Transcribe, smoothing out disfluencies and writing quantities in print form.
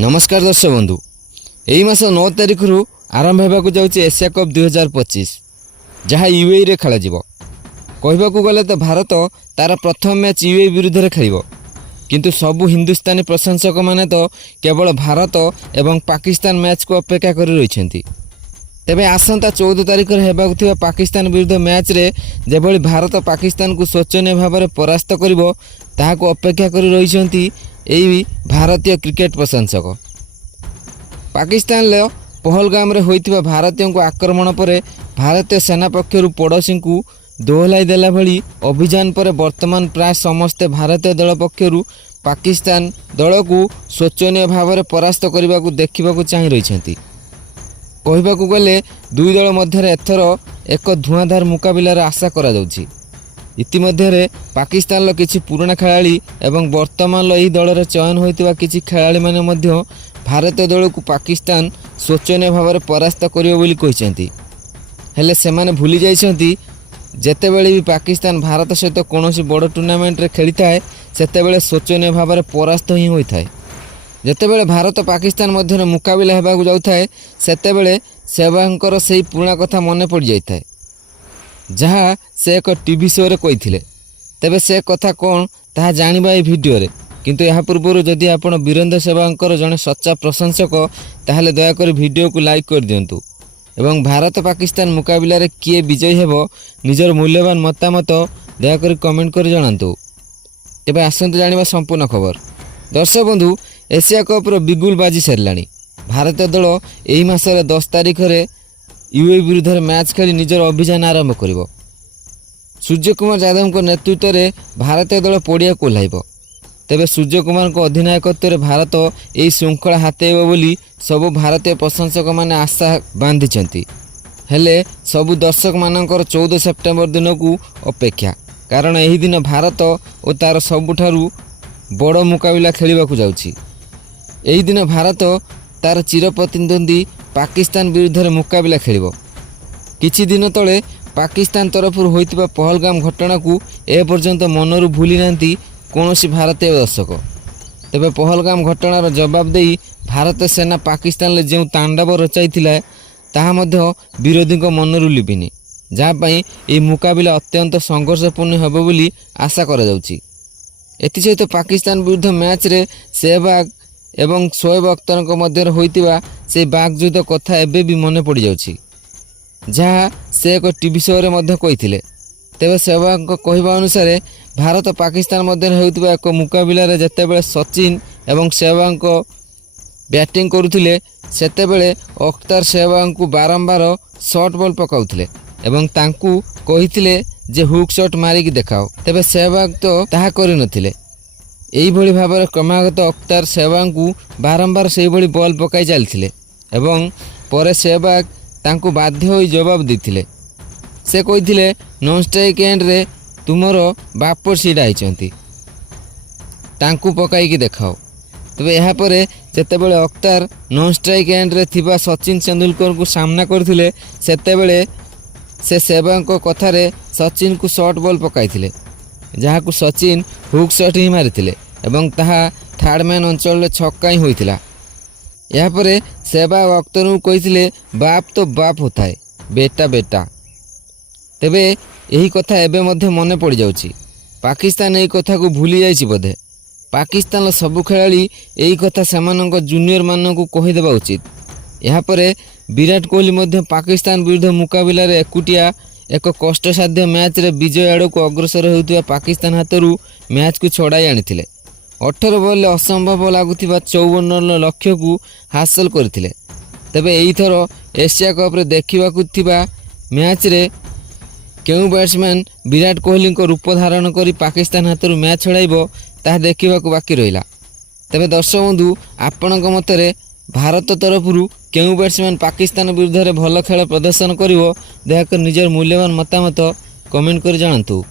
नमस्कार दर्शक बंधु यही मास 9 तारिख रु आरंभ होगा जाऊँगी एशिया कप 2025 जहाँ यूएई रे खेल कहवाक गले तो भारत तार प्रथम मैच यूएई विरुद्ध में खेल किंतु सबु हिंदुस्तानी प्रशंसक माने तो केवल भारत एवं पाकिस्तान मैच को अपेक्षा कर रही। तेबे आसंता 14 तारिख होगा पाकिस्तान विरुद्ध मैच रे जेभली भारत पाकिस्तान को शोचनीय भाव में परास्त करिवो ताहाको अपेक्षा कर रही यही भारतीय क्रिकेट प्रशंसक। पाकिस्तान पहलगाम रे होइतिबा भारतीयों को आक्रमण पर भारतीय सेना पक्षर पड़ोशी को दोहलाई देला भली अभियान पर वर्तमान प्राय समस्ते भारतीय दल पक्षर पाकिस्तान दल को शोचनीय भाव में परास्त करने को देखा चाह रही। कहवाक गले दुई दल मध्य एथर एक धुआंधार मुकाबलार आशा करा जाउछि। इतिमध्य पाकिस्तान किसी पुराना खेलाड़ी एवं वर्तमान यही दलर चयन होइतिबा किसी खेलाड़ी माने मध्य भारतीय दल को पाकिस्तान शोचनीय भाव में परास्त करियो बोली कहिसेंती। हेले सेमाने भूली जाइसेंती जेतेबेले भी पाकिस्तान भारत सहित कौनसी बड़ टूर्नामेंट रे खेली थाए सेतेबेले शोचनीय भाव में परास्त ही होइथाए। जेतेबेले भारत पाकिस्तान मध्य मुकाबला हेबाकु जाउथाए सेतेबेले सेवांकर सेही पुराना कथा मने पड़ जाइथाए जहाँ से एक टीवी शो रे कहिथिले। तेबे से कथा कौन ताहा जानिबा ए वीडियो रे, किंतु यहाँ पूर्व जदि आपण वीरेंद्र सेवांकर जड़े सच्चा प्रशंसक ताहले दयाकोरी वीडियो को लाइक कर दियंतु एवं भारत पाकिस्तान मुकाबला रे किए विजयी हेबो निजर मूल्यवान मतामत दयाकोरी कमेंट कर जणांतु। तेबे आसंतु जानिबा संपूर्ण खबर। दर्शक बंधु एशिया कप रो बिगुल बाजी सरलाणी। भारतीय दल एही मासरे 10 तारिख रे यूएई विरुद्ध मैच खेली निजर अभियान आरंभ करिवो। सूर्य कुमार यादव को नेतृत्व में भारतीय दल पड़िया को ओह्लाइब। तेबे सूर्य कुमार को अधिनायकत्व में भारत यही श्रृंखला हातेइब बोली सबु भारतीय प्रशंसक माने आशा बांधिछंती। हेले सबु दर्शक मानकर 14 सेप्टेम्बर दिन को अपेक्षा, कारण यही दिन भारत और तार सबुठारु बड़ मुकाबला खेलिबाकु जाउछि। यही दिन भारत तार चिर प्रतिद्वंदी पाकिस्तान विरुद्ध में मुकाबला खेलिबो। किछि दिन तले पाकिस्तान तरफ होइतिबा पहलगाम घटना को ए पर्यंत मनरु भूली नांती कौनसी भारतीय दर्शक। तेबे पहलगाम घटनार जवाब देई भारत सेना पाकिस्तान ले जो तांडव रचाइथिला ताहा मध्य विरोधी मनरु लिबिनी, जहाँ पई ए मुकाबला अत्यंत संघर्षपूर्ण हेबो बोली आशा करा जाउछि। एथिसहित पाकिस्तान विरुद्ध मैच रे सहवाग एवं शोएब अख्तर मध्य होइतिबा से बागयुद्ध कथा एबे भी मने पड़ जाउछि, जहाँ से एक टीवी शो रे मध्य कहिथिले। तेबे सहवाग कहवा अनुसार भारत पाकिस्तान मध्य होइतिबा एक मुकाबला रे जेतेबेले सचिन एवं सहवाग बैटिंग करुथिले सेतेबेले अख्तर सहवाग को बारंबार शॉर्ट बॉल पकाउथिले एवं तांकू कहिथिले जे हुक शॉट मारिकी देखाओ। तेबे सहवाग तो ताहा करि नथिले। एही भली भाବରେ क्रमागत अख्तर सहवाग को बारंबार से भली बॉल पकाई चलथिले एवं परे सहवाग तांकू बाध्य होई जवाब देथिले। से कहिथिले नॉन स्ट्राइक एंड रे तुमर बापर सीडा आइचंती, तांकू पकाई देखाओ। तबे यहाँ परे जेतेबेले अख्तर नॉन स्ट्राइक एंड रे थिबा सचिन तेंदुलकर को सामना करथिले सेतेबेले से सहवाग को कथारे सचिन को शॉर्ट बॉल पकाइथिले, जहाँ को सचिन हुक शॉट ही मारिथिले एवं ताहा थर्ड मैन अंचल छक्का ही होइथिला। यहाँ पर सहवाग अख्तर को कहिथिले बाप तो बाप होता है, बेटा बेटा। तेबे यही कथा एबे मध्य मने पड़ जाउछि। पाकिस्तान यही कथा को भूली जाइछि बोधे। पाकिस्तान सबु खेलाड़ी यही कथा सेमानक जूनियर मानक कहीदेवा उचित। यहाँ पर विराट कोहली मध्य पाकिस्तान विरुद्ध मुकाबला रे एकुटिया एक कष्टसाध्य मैच रे विजय आड़ को अग्रसर होइतिबा पाकिस्तान हाथरू मैच को छड़ाई आनिथिले। 18 बॉल असंभव लगुथिबा 54 रन लक्ष्य को हासिल करथिले। तेबे एही थर एशिया कप रे देखिबाकु थिबा मैच रे केउ बैट्समैन विराट कोहली को रूप धारण करी पाकिस्तान हाथरू मैच छड़ाइबो ताहा देखिबाकु बाकी रहिला। तेबे दर्शक बंधु आपणक मतरे भारत तरफरू केउ बैट्समैन पाकिस्तान विरुद्ध में भल खेल प्रदर्शन करिवो दयाकर निजर मूल्यवान मतामत कमेंट कर जणांतु।